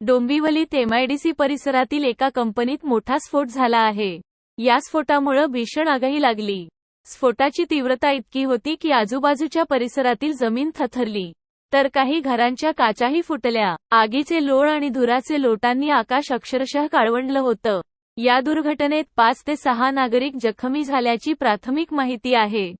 डोंबिवलीत MIDC परिसरातील एका कंपनीत मोठा स्फोट झाला आहे. या स्फोटामुळं भीषण आगही लागली. स्फोटाची तीव्रता इतकी होती की आजूबाजूच्या परिसरातील जमीन थथरली तर काही घरांच्या काचाही फुटल्या. आगीचे लोळ आणि धुराचे लोटांनी आकाश अक्षरशः काळवंडलं होतं. या दुर्घटनेत पाच ते सहा नागरिक जखमी झाल्याची प्राथमिक माहिती आहे.